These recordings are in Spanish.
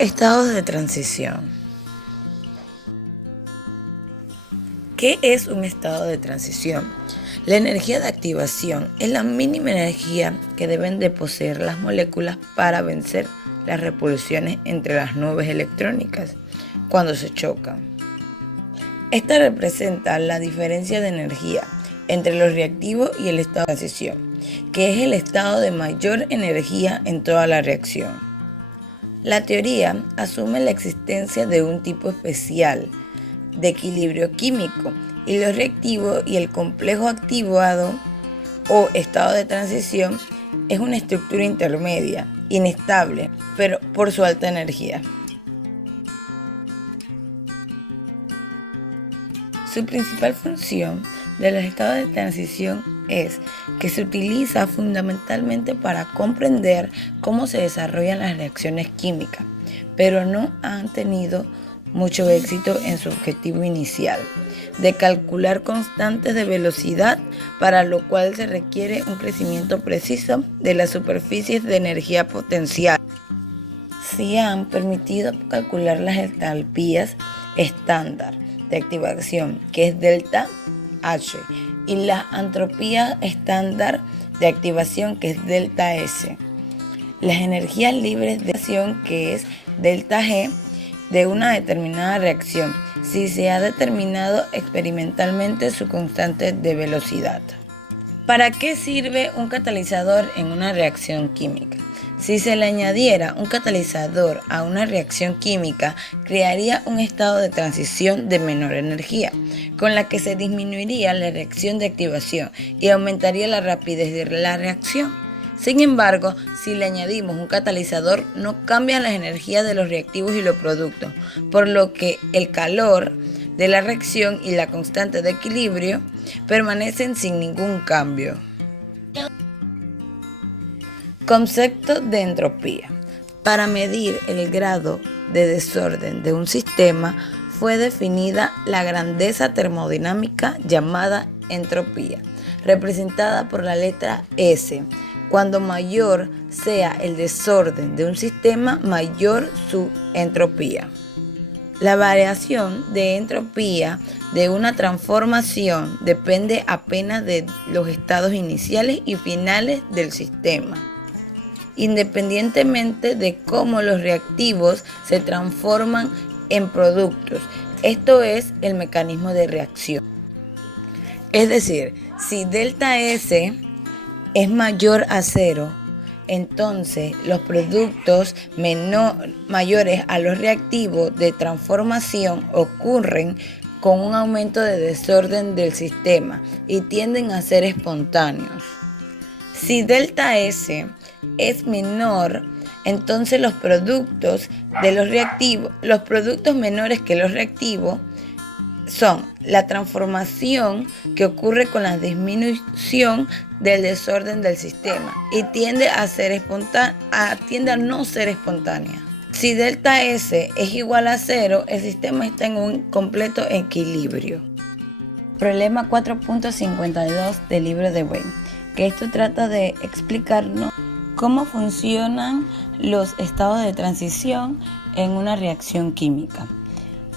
Estados de transición. ¿Qué es un estado de transición? La energía de activación es la mínima energía que deben de poseer las moléculas para vencer las repulsiones entre las nubes electrónicas cuando se chocan. Esta representa la diferencia de energía entre los reactivos y el estado de transición, que es el estado de mayor energía en toda la reacción. La teoría asume la existencia de un tipo especial de equilibrio químico y los reactivos y el complejo activado o estado de transición es una estructura intermedia, inestable, pero por su alta energía. Su principal función de los estados de transición es que se utiliza fundamentalmente para comprender cómo se desarrollan las reacciones químicas, pero no han tenido mucho éxito en su objetivo inicial, de calcular constantes de velocidad, para lo cual se requiere un crecimiento preciso de las superficies de energía potencial. Sí han permitido calcular las entalpías estándar de activación, que es delta H, y la entropía estándar de activación, que es delta S. Las energías libres de acción, que es delta G, de una determinada reacción, si se ha determinado experimentalmente su constante de velocidad. ¿Para qué sirve un catalizador en una reacción química? Si se le añadiera un catalizador a una reacción química, crearía un estado de transición de menor energía, con la que se disminuiría la reacción de activación y aumentaría la rapidez de la reacción. Sin embargo, si le añadimos un catalizador, no cambian las energías de los reactivos y los productos, por lo que el calor de la reacción y la constante de equilibrio permanecen sin ningún cambio. Concepto de entropía. Para medir el grado de desorden de un sistema fue definida la grandeza termodinámica llamada entropía, representada por la letra S. Cuando mayor sea el desorden de un sistema, mayor su entropía. La variación de entropía de una transformación depende apenas de los estados iniciales y finales del sistema, independientemente de cómo los reactivos se transforman en productos. Esto es el mecanismo de reacción. Es decir, si delta S es mayor a 0, entonces los productos mayores a los reactivos de transformación ocurren con un aumento de desorden del sistema y tienden a ser espontáneos. Si delta S es menor, entonces los productos menores que los reactivos son la transformación que ocurre con la disminución del desorden del sistema y tiende a no ser espontánea. Si delta S es igual a 0, el sistema está en un completo equilibrio. Problema 4.52 del libro de Wayne, que esto trata de explicarnos cómo funcionan los estados de transición en una reacción química.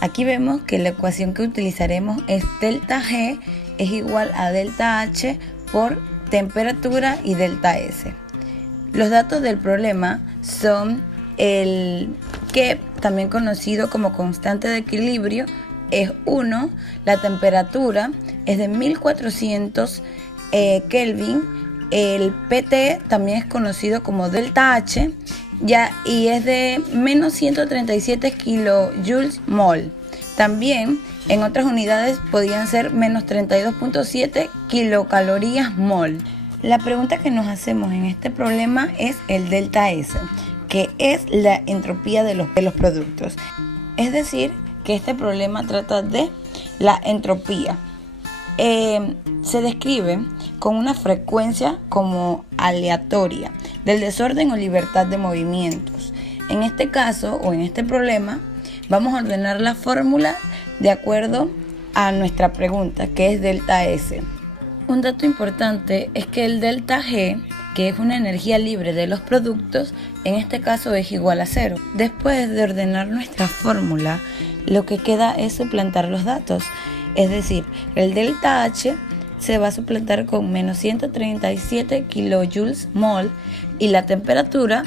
Aquí vemos que la ecuación que utilizaremos es delta G es igual a delta H por temperatura y delta S. Los datos del problema son el Q, también conocido como constante de equilibrio, es 1, la temperatura es de 1400 Kelvin, el PT también es conocido como delta H, y es de menos 137 kilojoules mol. También en otras unidades podrían ser menos 32.7 kilocalorías mol. La pregunta que nos hacemos en este problema es el delta S, que es la entropía de los productos. Es decir, que este problema trata de la entropía. Se describe con una frecuencia como aleatoria del desorden o libertad de movimientos. En este caso o en este problema vamos a ordenar la fórmula de acuerdo a nuestra pregunta, que es delta S. Un dato importante es que el delta G que es una energía libre de los productos, en este caso es igual a 0. Después de ordenar nuestra fórmula, lo que queda es suplantar los datos, es decir, el delta H se va a suplantar con menos 137 kilojoules mol y la temperatura,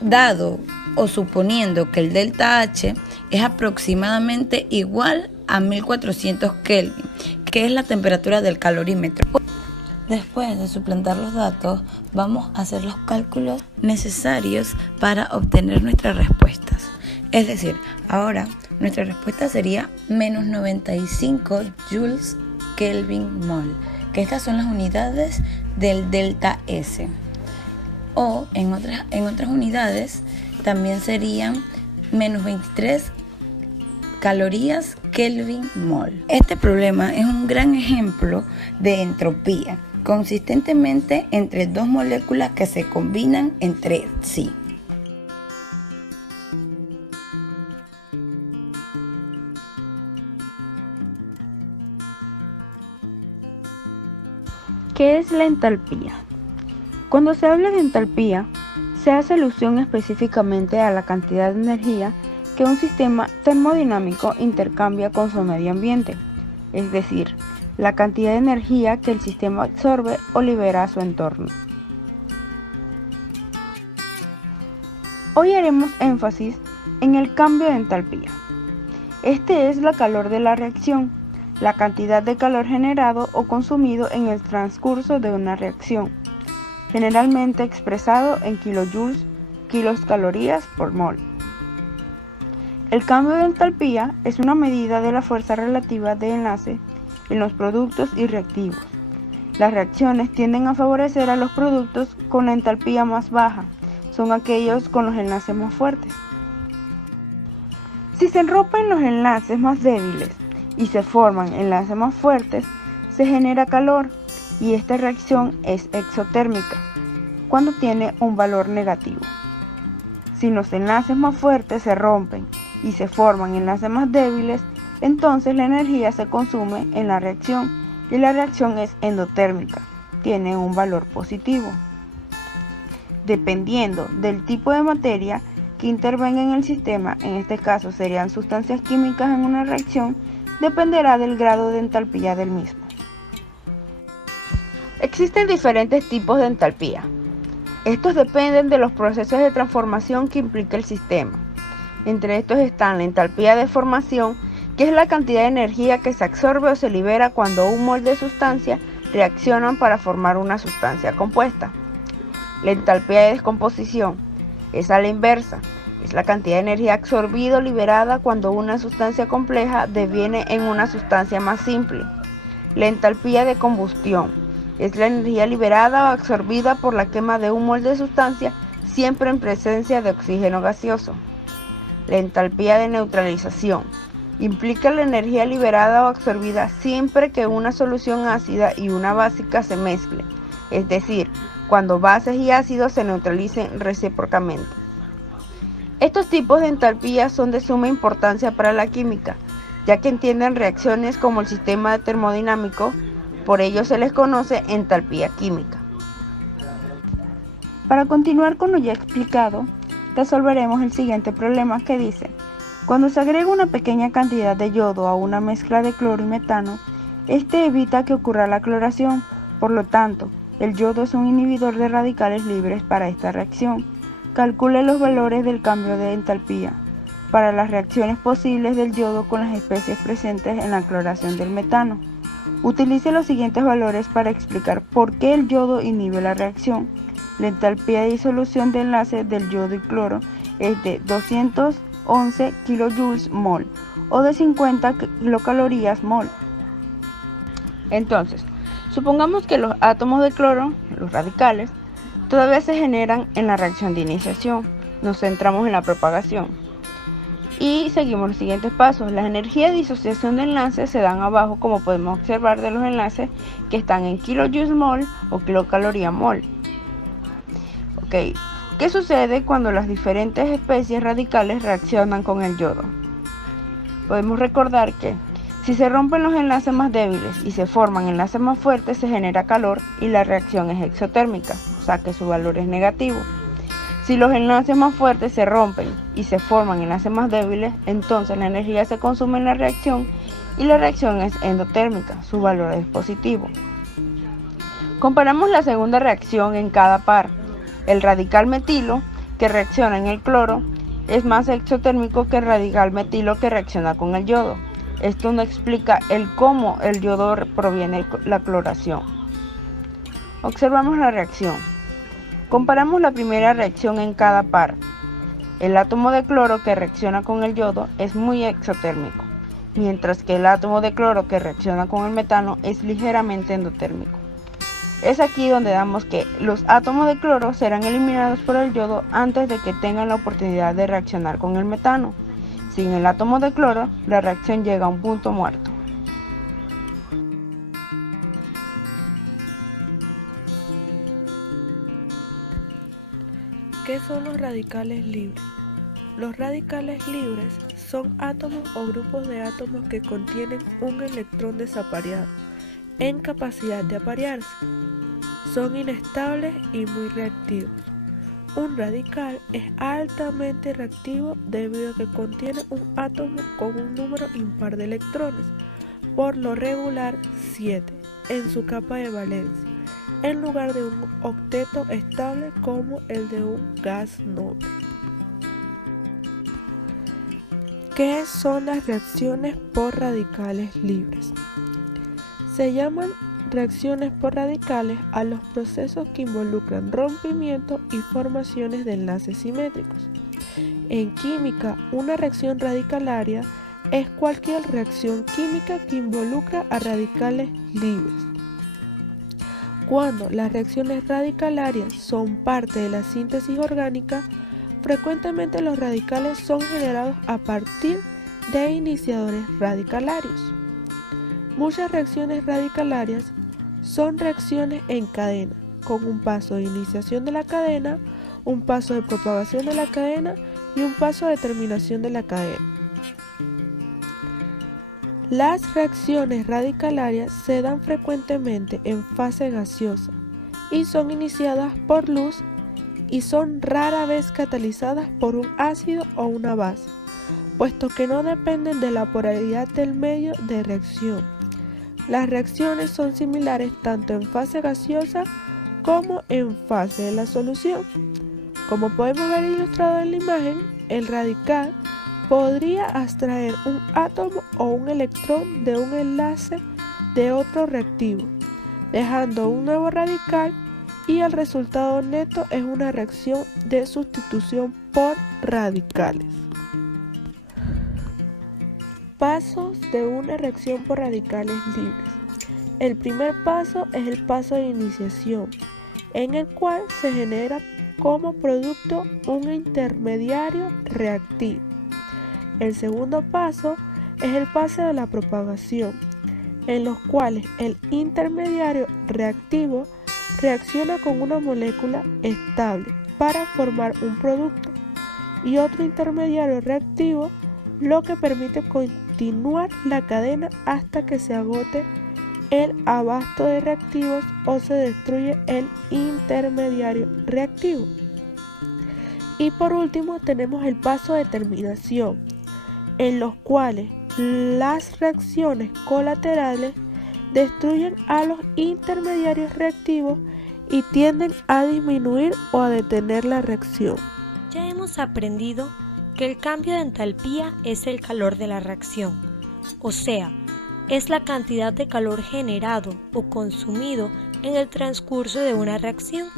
dado o suponiendo que el delta H es aproximadamente igual a 1400 Kelvin, que es la temperatura del calorímetro. Después de suplantar los datos, vamos a hacer los cálculos necesarios para obtener nuestras respuestas. Es decir, ahora nuestra respuesta sería menos 95 joules Kelvin mol, que estas son las unidades del delta S. O en otras unidades también serían menos 23 calorías Kelvin mol. Este problema es un gran ejemplo de entropía, consistentemente entre dos moléculas que se combinan entre sí. ¿Qué es la entalpía? Cuando se habla de entalpía, se hace alusión específicamente a la cantidad de energía que un sistema termodinámico intercambia con su medio ambiente, es decir, la cantidad de energía que el sistema absorbe o libera a su entorno. Hoy haremos énfasis en el cambio de entalpía. Este es la calor de la reacción, la cantidad de calor generado o consumido en el transcurso de una reacción, generalmente expresado en kilojoules, kilocalorías por mol. El cambio de entalpía es una medida de la fuerza relativa de enlace en los productos y reactivos. Las reacciones tienden a favorecer a los productos con la entalpía más baja, son aquellos con los enlaces más fuertes. Si se rompen los enlaces más débiles y se forman enlaces más fuertes, se genera calor y esta reacción es exotérmica cuando tiene un valor negativo. Si los enlaces más fuertes se rompen y se forman enlaces más débiles, entonces la energía se consume en la reacción y la reacción es endotérmica, tiene un valor positivo. Dependiendo del tipo de materia que intervenga en el sistema, en este caso serían sustancias químicas en una reacción, dependerá del grado de entalpía del mismo. Existen diferentes tipos de entalpía. Estos dependen de los procesos de transformación que implica el sistema. Entre estos están la entalpía de formación, que es la cantidad de energía que se absorbe o se libera cuando un mol de sustancia reaccionan para formar una sustancia compuesta. La entalpía de descomposición es a la inversa. Es la cantidad de energía absorbida o liberada cuando una sustancia compleja deviene en una sustancia más simple. La entalpía de combustión es la energía liberada o absorbida por la quema de un mol de sustancia, siempre en presencia de oxígeno gaseoso. La entalpía de neutralización implica la energía liberada o absorbida siempre que una solución ácida y una básica se mezclen, es decir, cuando bases y ácidos se neutralicen recíprocamente. Estos tipos de entalpía son de suma importancia para la química, ya que entienden reacciones como el sistema termodinámico, por ello se les conoce entalpía química. Para continuar con lo ya explicado, resolveremos el siguiente problema que dice: cuando se agrega una pequeña cantidad de yodo a una mezcla de cloro y metano, este evita que ocurra la cloración, por lo tanto, el yodo es un inhibidor de radicales libres para esta reacción. Calcule los valores del cambio de entalpía para las reacciones posibles del yodo con las especies presentes en la cloración del metano. Utilice los siguientes valores para explicar por qué el yodo inhibe la reacción. La entalpía de disolución de enlace del yodo y cloro es de 211 kilojoules mol o de 50 kilocalorías mol. Entonces, supongamos que los átomos de cloro, los radicales, todavía se generan en la reacción de iniciación. Nos centramos en la propagación y seguimos los siguientes pasos. Las energías de disociación de enlaces se dan abajo, como podemos observar de los enlaces que están en kilojoules mol o kilocaloría mol. ¿Qué sucede cuando las diferentes especies radicales reaccionan con el yodo? Podemos recordar que Si se rompen los enlaces más débiles y se forman enlaces más fuertes, se genera calor y la reacción es exotérmica, o sea que su valor es negativo. Si los enlaces más fuertes se rompen y se forman enlaces más débiles, entonces la energía se consume en la reacción y la reacción es endotérmica, su valor es positivo. Comparamos la segunda reacción en cada par. El radical metilo, que reacciona en el cloro, es más exotérmico que el radical metilo que reacciona con el yodo. Esto no explica el cómo el yodo proviene la cloración. Observamos la reacción. Comparamos la primera reacción en cada par. El átomo de cloro que reacciona con el yodo es muy exotérmico, mientras que el átomo de cloro que reacciona con el metano es ligeramente endotérmico. Es aquí donde damos que los átomos de cloro serán eliminados por el yodo antes de que tengan la oportunidad de reaccionar con el metano. Sin el átomo de cloro, la reacción llega a un punto muerto. ¿Qué son los radicales libres? Los radicales libres son átomos o grupos de átomos que contienen un electrón desapareado en capacidad de aparearse. Son inestables y muy reactivos. Un radical es altamente reactivo debido a que contiene un átomo con un número impar de electrones, por lo regular 7, en su capa de valencia, en lugar de un octeto estable como el de un gas noble. ¿Qué son las reacciones por radicales libres? Se llaman reacciones por radicales a los procesos que involucran rompimiento y formaciones de enlaces simétricos. En química, una reacción radicalaria es cualquier reacción química que involucra a radicales libres. Cuando las reacciones radicalarias son parte de la síntesis orgánica, frecuentemente los radicales son generados a partir de iniciadores radicalarios. Muchas reacciones radicalarias son reacciones en cadena, con un paso de iniciación de la cadena, un paso de propagación de la cadena y un paso de terminación de la cadena. Las reacciones radicalarias se dan frecuentemente en fase gaseosa y son iniciadas por luz y son rara vez catalizadas por un ácido o una base, puesto que no dependen de la polaridad del medio de reacción. Las reacciones son similares tanto en fase gaseosa como en fase de la solución. Como podemos ver ilustrado en la imagen, el radical podría abstraer un átomo o un electrón de un enlace de otro reactivo, dejando un nuevo radical, y el resultado neto es una reacción de sustitución por radicales. Pasos de una reacción por radicales libres. El primer paso es el paso de iniciación, en el cual se genera como producto un intermediario reactivo. El segundo paso es el paso de la propagación, en los cuales el intermediario reactivo reacciona con una molécula estable para formar un producto y otro intermediario reactivo, lo que permite continuar la cadena hasta que se agote el abasto de reactivos o se destruye el intermediario reactivo. Y por último tenemos el paso de terminación, en los cuales las reacciones colaterales destruyen a los intermediarios reactivos y tienden a disminuir o a detener la reacción. Ya hemos aprendido que el cambio de entalpía es el calor de la reacción, o sea, es la cantidad de calor generado o consumido en el transcurso de una reacción.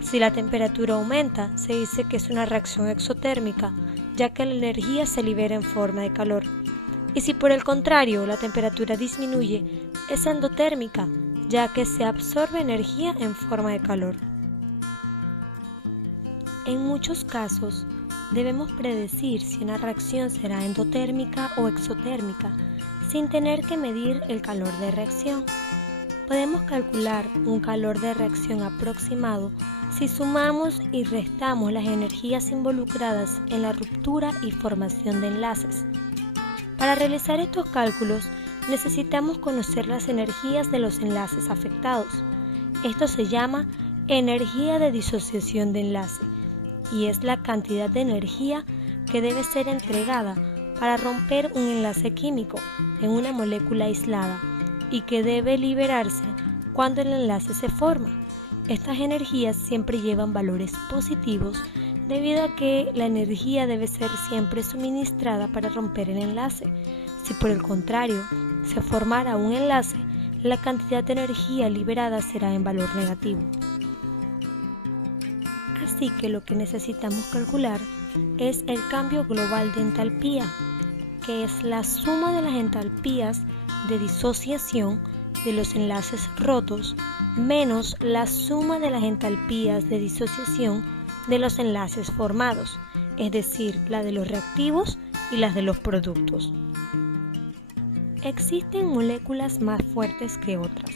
Si la temperatura aumenta, se dice que es una reacción exotérmica, ya que la energía se libera en forma de calor. Y si por el contrario la temperatura disminuye, es endotérmica, ya que se absorbe energía en forma de calor. En muchos casos, debemos predecir si una reacción será endotérmica o exotérmica, sin tener que medir el calor de reacción. Podemos calcular un calor de reacción aproximado si sumamos y restamos las energías involucradas en la ruptura y formación de enlaces. Para realizar estos cálculos necesitamos conocer las energías de los enlaces afectados. Esto se llama energía de disociación de enlace y es la cantidad de energía que debe ser entregada para romper un enlace químico en una molécula aislada y que debe liberarse cuando el enlace se forma. Estas energías siempre llevan valores positivos debido a que la energía debe ser siempre suministrada para romper el enlace. Si por el contrario se formara un enlace, la cantidad de energía liberada será en valor negativo. Así que lo que necesitamos calcular es el cambio global de entalpía, que es la suma de las entalpías de disociación de los enlaces rotos menos la suma de las entalpías de disociación de los enlaces formados, es decir, la de los reactivos y las de los productos. Existen moléculas más fuertes que otras.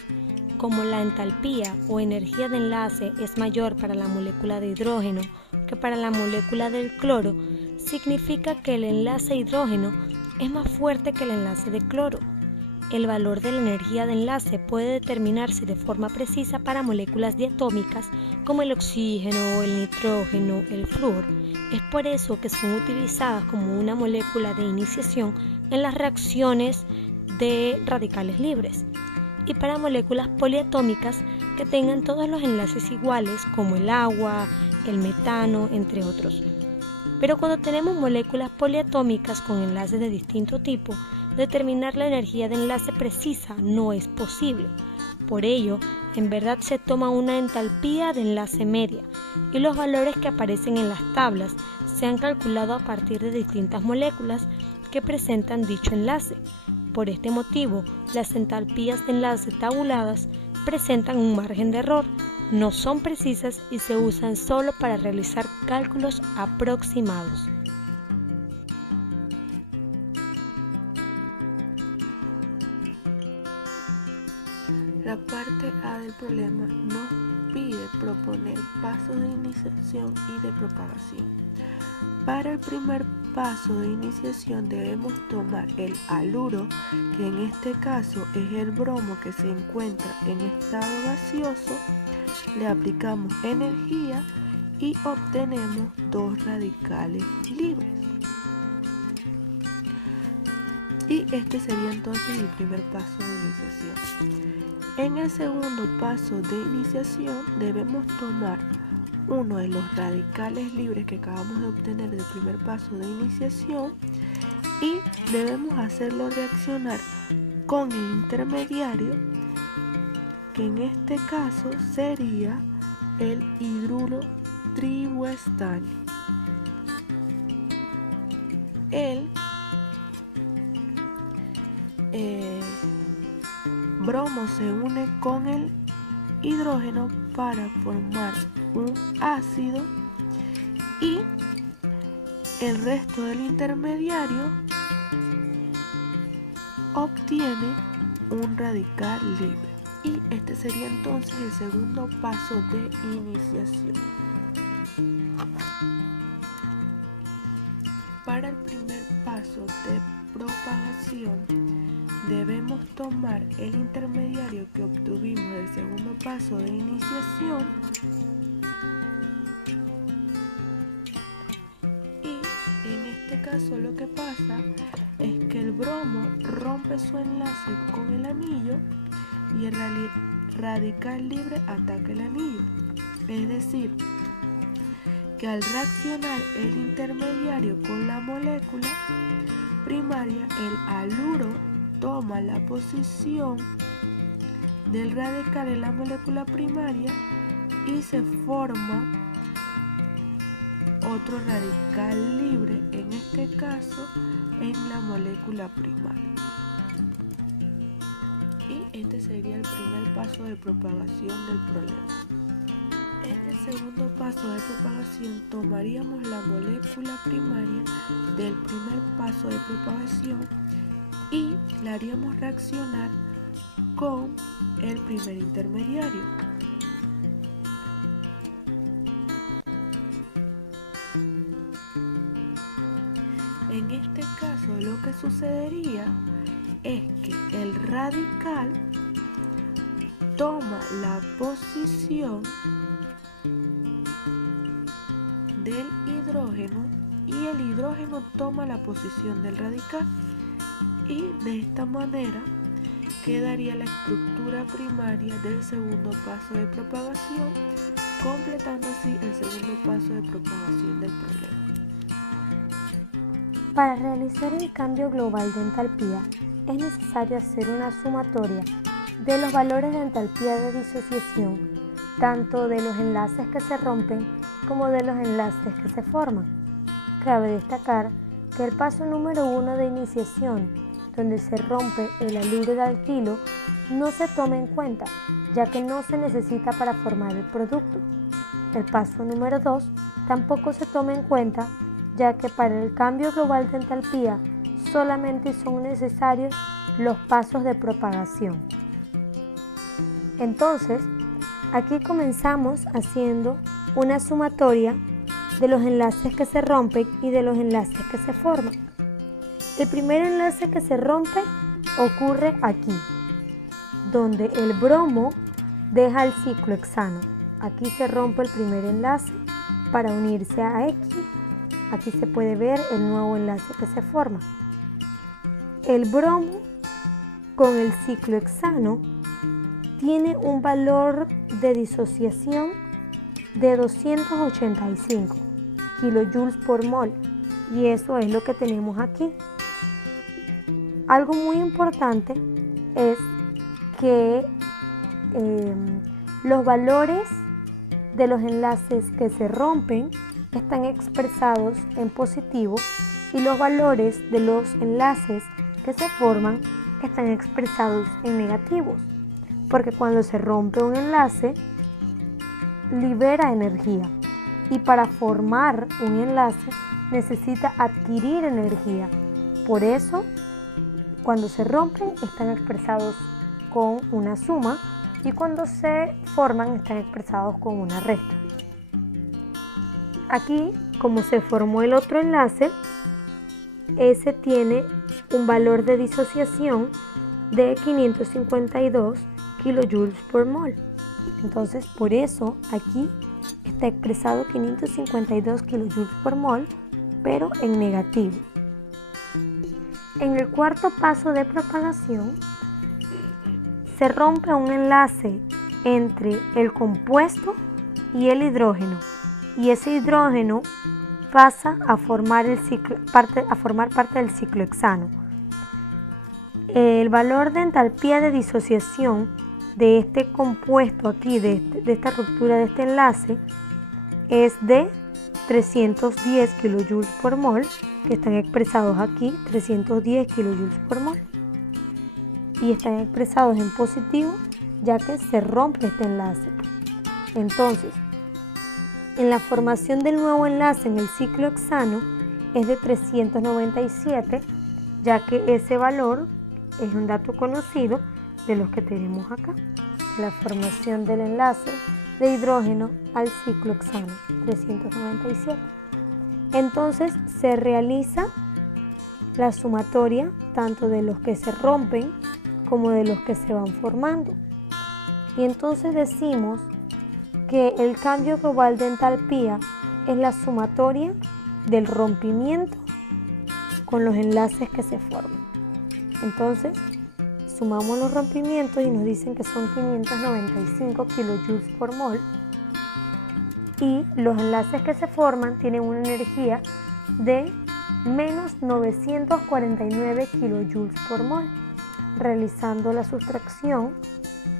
Como la entalpía o energía de enlace es mayor para la molécula de hidrógeno que para la molécula del cloro, significa que el enlace hidrógeno es más fuerte que el enlace de cloro. El valor de la energía de enlace puede determinarse de forma precisa para moléculas diatómicas como el oxígeno, el nitrógeno, el flúor. Es por eso que son utilizadas como una molécula de iniciación en las reacciones de radicales libres. Y para moléculas poliatómicas que tengan todos los enlaces iguales como el agua, el metano, entre otros. Pero cuando tenemos moléculas poliatómicas con enlaces de distinto tipo, determinar la energía de enlace precisa no es posible. Por ello, en verdad se toma una entalpía de enlace media y los valores que aparecen en las tablas se han calculado a partir de distintas moléculas que presentan dicho enlace. Por este motivo, las entalpías de enlace tabuladas presentan un margen de error, no son precisas y se usan solo para realizar cálculos aproximados. La parte A del problema nos pide proponer pasos de iniciación y de propagación. Para el primer paso de iniciación debemos tomar el haluro, que en este caso es el bromo que se encuentra en estado gaseoso, le aplicamos energía y obtenemos dos radicales libres. Y este sería entonces el primer paso de iniciación. En el segundo paso de iniciación debemos tomar uno de los radicales libres que acabamos de obtener del primer paso de iniciación y debemos hacerlo reaccionar con el intermediario, que en este caso sería el hidruro triboestanio. El bromo se une con el hidrógeno para formar un ácido y el resto del intermediario obtiene un radical libre. Y este sería entonces el segundo paso de iniciación. Para el primer paso de propagación debemos tomar el intermediario que obtuvimos del segundo paso de iniciación y en este caso lo que pasa es que el bromo rompe su enlace con el anillo y el radical libre ataca el anillo. Es decir, que al reaccionar el intermediario con la molécula primaria, el haluro toma la posición del radical en la molécula primaria y se forma otro radical libre, en este caso en la molécula primaria. Y este sería el primer paso de propagación del problema. En el segundo paso de propagación tomaríamos la molécula primaria del primer paso de propagación y la haríamos reaccionar con el primer intermediario. En este caso lo que sucedería es que el radical toma la posición del hidrógeno y el hidrógeno toma la posición del radical, y de esta manera quedaría la estructura primaria del segundo paso de propagación, completando así el segundo paso de propagación del problema. Para realizar el cambio global de entalpía es necesario hacer una sumatoria de los valores de entalpía de disociación, tanto de los enlaces que se rompen como de los enlaces que se forman. Cabe destacar que el paso número 1 de iniciación, donde se rompe el haluro de alquilo, no se toma en cuenta, ya que no se necesita para formar el producto. El paso número 2 tampoco se toma en cuenta, ya que para el cambio global de entalpía solamente son necesarios los pasos de propagación. Entonces, aquí comenzamos haciendo una sumatoria de los enlaces que se rompen y de los enlaces que se forman. El primer enlace que se rompe ocurre aquí, donde el bromo deja el ciclohexano. Aquí se rompe el primer enlace para unirse a X. Aquí se puede ver el nuevo enlace que se forma. El bromo con el ciclohexano tiene un valor de disociación de 285 kilojoules por mol, y eso es lo que tenemos aquí. Algo muy importante es que los valores de los enlaces que se rompen están expresados en positivo y los valores de los enlaces que se forman están expresados en negativos, porque cuando se rompe un enlace libera energía, y para formar un enlace necesita adquirir energía. Por eso, cuando se rompen están expresados con una suma, y cuando se forman están expresados con una resta. Aquí, como se formó el otro enlace, ese tiene un valor de disociación de 552 kilojoules por mol. Entonces, por eso aquí está expresado 552 kilojoules por mol, pero en negativo. En el cuarto paso de propagación, se rompe un enlace entre el compuesto y el hidrógeno, y ese hidrógeno pasa a formar parte del ciclohexano. El valor de entalpía de disociación de este compuesto aquí, de esta ruptura de este enlace, es de 310 kilojoules por mol, que están expresados aquí, 310 kilojoules por mol, y están expresados en positivo, ya que se rompe este enlace. Entonces, en la formación del nuevo enlace en el ciclohexano es de 397, ya que ese valor es un dato conocido de los que tenemos acá. La formación del enlace de hidrógeno al ciclohexano, 397. Entonces se realiza la sumatoria tanto de los que se rompen como de los que se van formando. Y entonces decimos que el cambio global de entalpía es la sumatoria del rompimiento con los enlaces que se forman. Entonces, sumamos los rompimientos y nos dicen que son 595 kilojoules por mol, y los enlaces que se forman tienen una energía de menos 949 kilojoules por mol. Realizando la sustracción,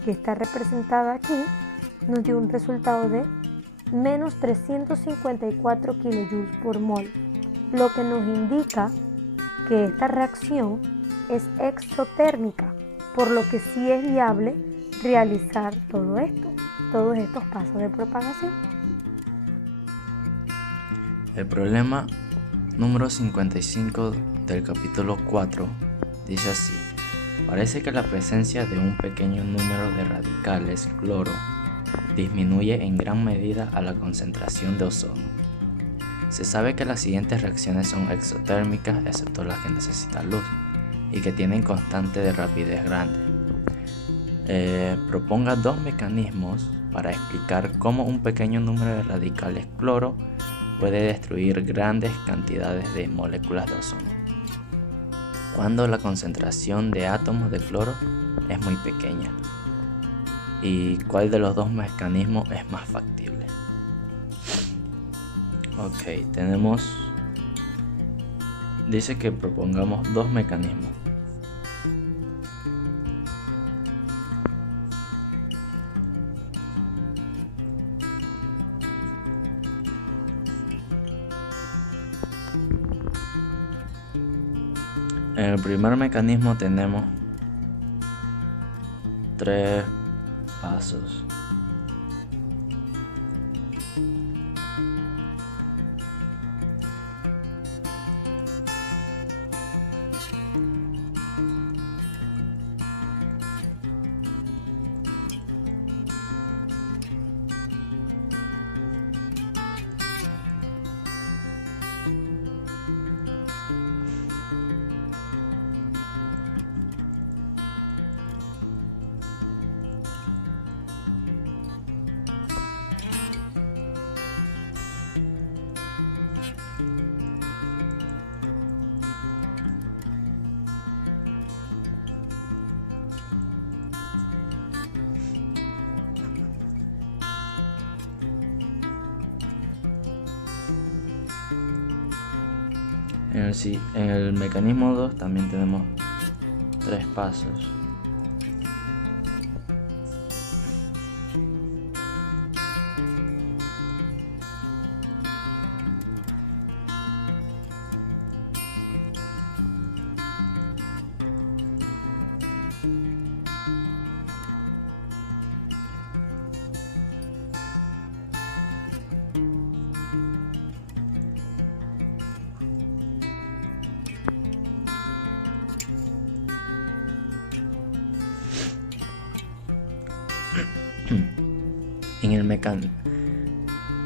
que está representada aquí, nos dio un resultado de menos 354 kilojoules por mol, lo que nos indica que esta reacción es exotérmica, por lo que sí es viable realizar todos estos pasos de propagación. El problema número 55 del capítulo 4 dice así: parece que la presencia de un pequeño número de radicales cloro disminuye en gran medida a la concentración de ozono. Se sabe que las siguientes reacciones son exotérmicas, excepto las que necesitan luz. y que tienen constante de rapidez grande. Proponga dos mecanismos para explicar cómo un pequeño número de radicales cloro puede destruir grandes cantidades de moléculas de ozono cuando la concentración de átomos de cloro es muy pequeña, y cuál de los dos mecanismos es más factible. Ok, dice que propongamos dos mecanismos. En el primer mecanismo tenemos 3 pasos. En el mecanismo 2 también tenemos 3 pasos.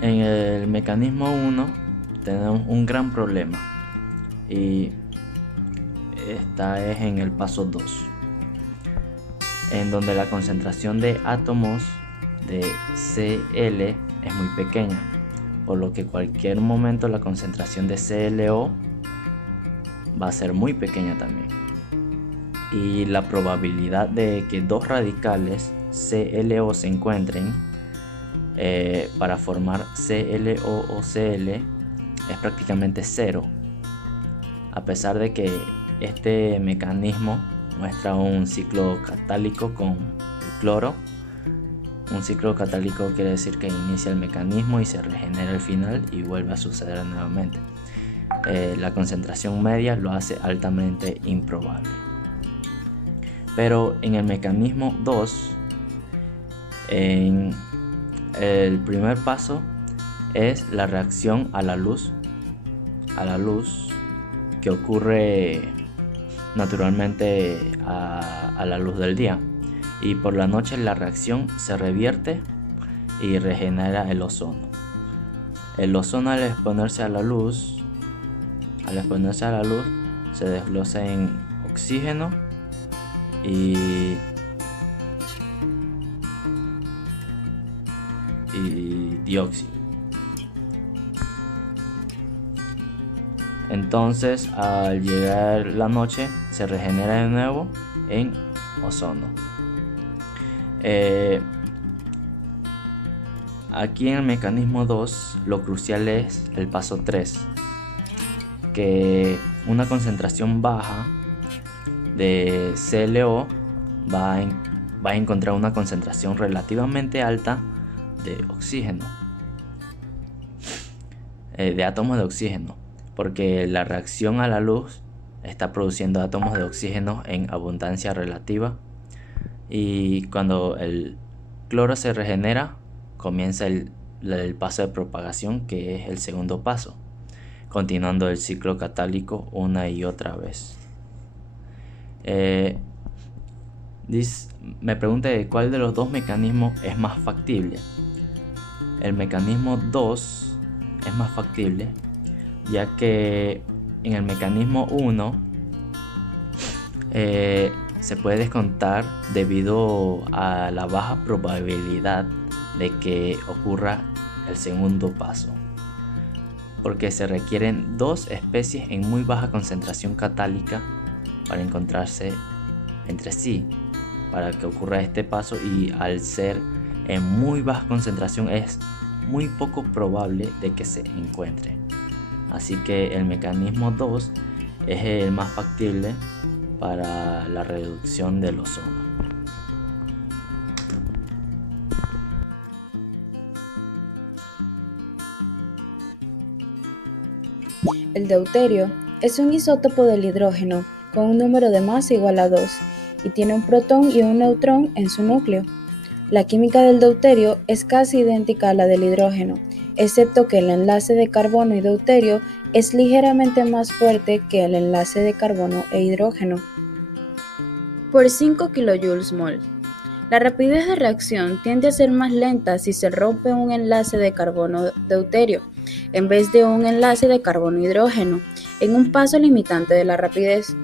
En el mecanismo 1 tenemos un gran problema, y esta es en el paso 2, en donde la concentración de átomos de Cl es muy pequeña, por lo que cualquier momento la concentración de ClO va a ser muy pequeña también, y la probabilidad de que dos radicales ClO se encuentren para formar ClO o Cl es prácticamente cero, a pesar de que este mecanismo muestra un ciclo catálico con el cloro. Un ciclo catálico quiere decir que inicia el mecanismo y se regenera al final y vuelve a suceder nuevamente. La concentración media lo hace altamente improbable. Pero en el mecanismo 2, en el primer paso es la reacción a la luz que ocurre naturalmente a la luz del día, y por la noche la reacción se revierte y regenera el ozono. El ozono al exponerse a la luz se desglosa en oxígeno y dióxido. Entonces, al llegar la noche, se regenera de nuevo en ozono. Aquí en el mecanismo 2, lo crucial es el paso 3, que una concentración baja de ClO va a encontrar una concentración relativamente alta de oxígeno, de átomos de oxígeno, porque la reacción a la luz está produciendo átomos de oxígeno en abundancia relativa, y cuando el cloro se regenera comienza el paso de propagación, que es el segundo paso, continuando el ciclo catálico una y otra vez. Me pregunta de cuál de los dos mecanismos es más factible. El mecanismo 2 es más factible, ya que en el mecanismo 1 se puede descontar debido a la baja probabilidad de que ocurra el segundo paso, porque se requieren dos especies en muy baja concentración catálica para encontrarse entre sí para que ocurra este paso, y al ser en muy baja concentración es muy poco probable de que se encuentre. Así que el mecanismo 2 es el más factible para la reducción del ozono. El deuterio es un isótopo del hidrógeno con un número de masa igual a 2 y tiene un protón y un neutrón en su núcleo. La química del deuterio es casi idéntica a la del hidrógeno, excepto que el enlace de carbono y deuterio es ligeramente más fuerte que el enlace de carbono e hidrógeno. Por 5 kJ/mol. La rapidez de reacción tiende a ser más lenta si se rompe un enlace de carbono-deuterio en vez de un enlace de carbono-hidrógeno, en un paso limitante de la rapidez.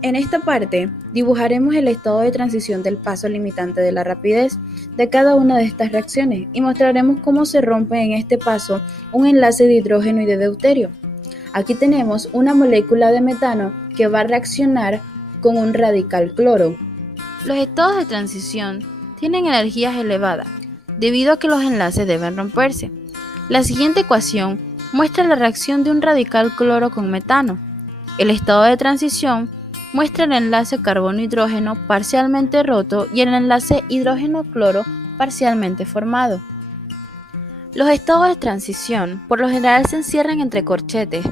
En esta parte, dibujaremos el estado de transición del paso limitante de la rapidez de cada una de estas reacciones y mostraremos cómo se rompe en este paso un enlace de hidrógeno y de deuterio. Aquí tenemos una molécula de metano que va a reaccionar con un radical cloro. Los estados de transición tienen energías elevadas, debido a que los enlaces deben romperse. La siguiente ecuación muestra la reacción de un radical cloro con metano. El estado de transición muestra el enlace carbono-hidrógeno parcialmente roto y el enlace hidrógeno-cloro parcialmente formado. Los estados de transición por lo general se encierran entre corchetes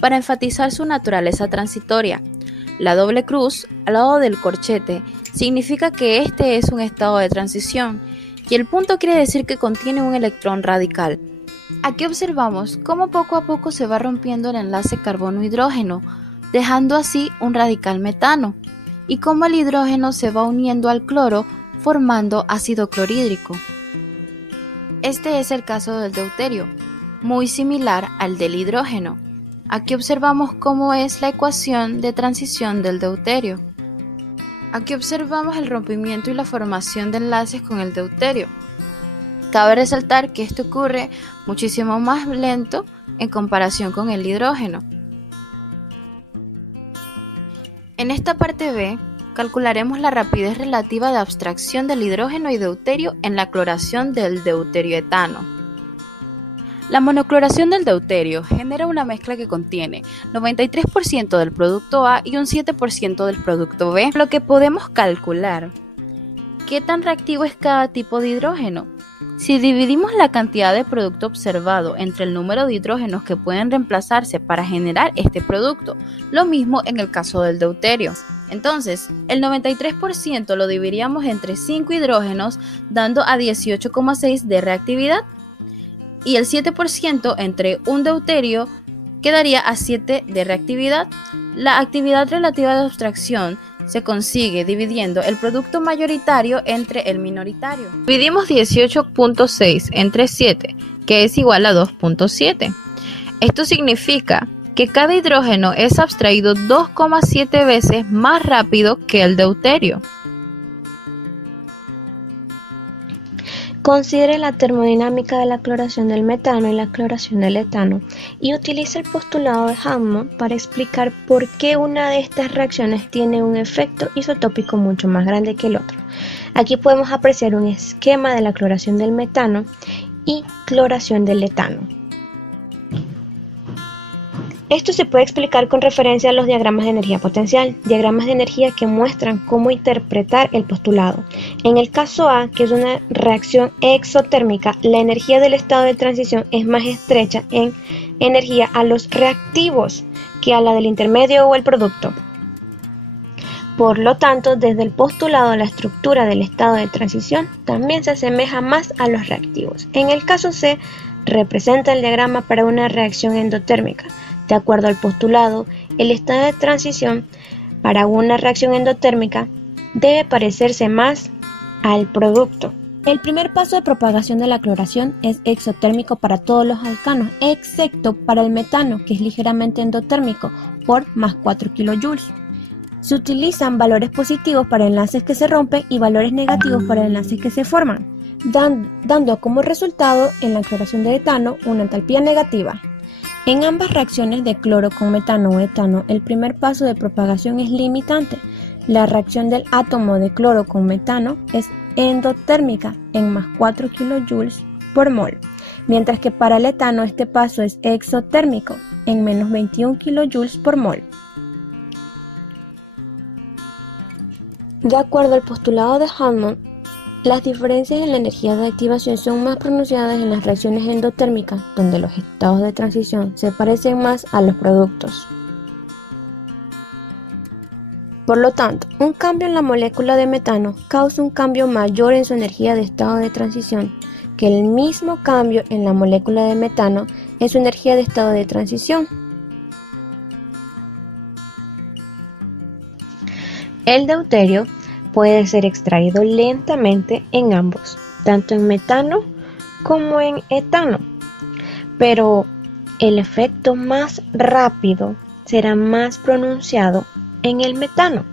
para enfatizar su naturaleza transitoria. La doble cruz al lado del corchete significa que este es un estado de transición y el punto quiere decir que contiene un electrón radical. Aquí observamos cómo poco a poco se va rompiendo el enlace carbono-hidrógeno, dejando así un radical metano, y cómo el hidrógeno se va uniendo al cloro formando ácido clorhídrico. Este es el caso del deuterio, muy similar al del hidrógeno. Aquí observamos cómo es la ecuación de transición del deuterio. Aquí observamos el rompimiento y la formación de enlaces con el deuterio. Cabe resaltar que esto ocurre muchísimo más lento en comparación con el hidrógeno. En esta parte B, calcularemos la rapidez relativa de abstracción del hidrógeno y deuterio en la cloración del deuterioetano. La monocloración del deuterio genera una mezcla que contiene 93% del producto A y un 7% del producto B, lo que podemos calcular qué tan reactivo es cada tipo de hidrógeno. Si dividimos la cantidad de producto observado entre el número de hidrógenos que pueden reemplazarse para generar este producto, lo mismo en el caso del deuterio. Entonces, el 93% lo dividiríamos entre 5 hidrógenos, dando a 18,6 de reactividad, y el 7% entre un deuterio quedaría a 7 de reactividad. La actividad relativa de abstracción se consigue dividiendo el producto mayoritario entre el minoritario. Dividimos 18.6 entre 7, que es igual a 2.7. Esto significa que cada hidrógeno es abstraído 2,7 veces más rápido que el deuterio. Considere la termodinámica de la cloración del metano y la cloración del etano y utilice el postulado de Hammond para explicar por qué una de estas reacciones tiene un efecto isotópico mucho más grande que el otro. Aquí podemos apreciar un esquema de la cloración del metano y cloración del etano. Esto se puede explicar con referencia a los diagramas de energía potencial, diagramas de energía que muestran cómo interpretar el postulado. En el caso A, que es una reacción exotérmica, la energía del estado de transición es más estrecha en energía a los reactivos que a la del intermedio o el producto. Por lo tanto, desde el postulado, la estructura del estado de transición también se asemeja más a los reactivos. En el caso C, representa el diagrama para una reacción endotérmica. De acuerdo al postulado, el estado de transición para una reacción endotérmica debe parecerse más al producto. El primer paso de propagación de la cloración es exotérmico para todos los alcanos, excepto para el metano, que es ligeramente endotérmico, por más 4 kJ. Se utilizan valores positivos para enlaces que se rompen y valores negativos para enlaces que se forman, dando como resultado en la cloración de etano una entalpía negativa. En ambas reacciones de cloro con metano o etano, el primer paso de propagación es limitante. La reacción del átomo de cloro con metano es endotérmica en más 4 kJ por mol, mientras que para el etano este paso es exotérmico en menos 21 kJ por mol. De acuerdo al postulado de Hammond, las diferencias en la energía de activación son más pronunciadas en las reacciones endotérmicas, donde los estados de transición se parecen más a los productos. Por lo tanto, un cambio en la molécula de metano causa un cambio mayor en su energía de estado de transición que el mismo cambio en la molécula de metano en su energía de estado de transición. El deuterio puede ser extraído lentamente en ambos, tanto en metano como en etano, pero el efecto más rápido será más pronunciado en el metano.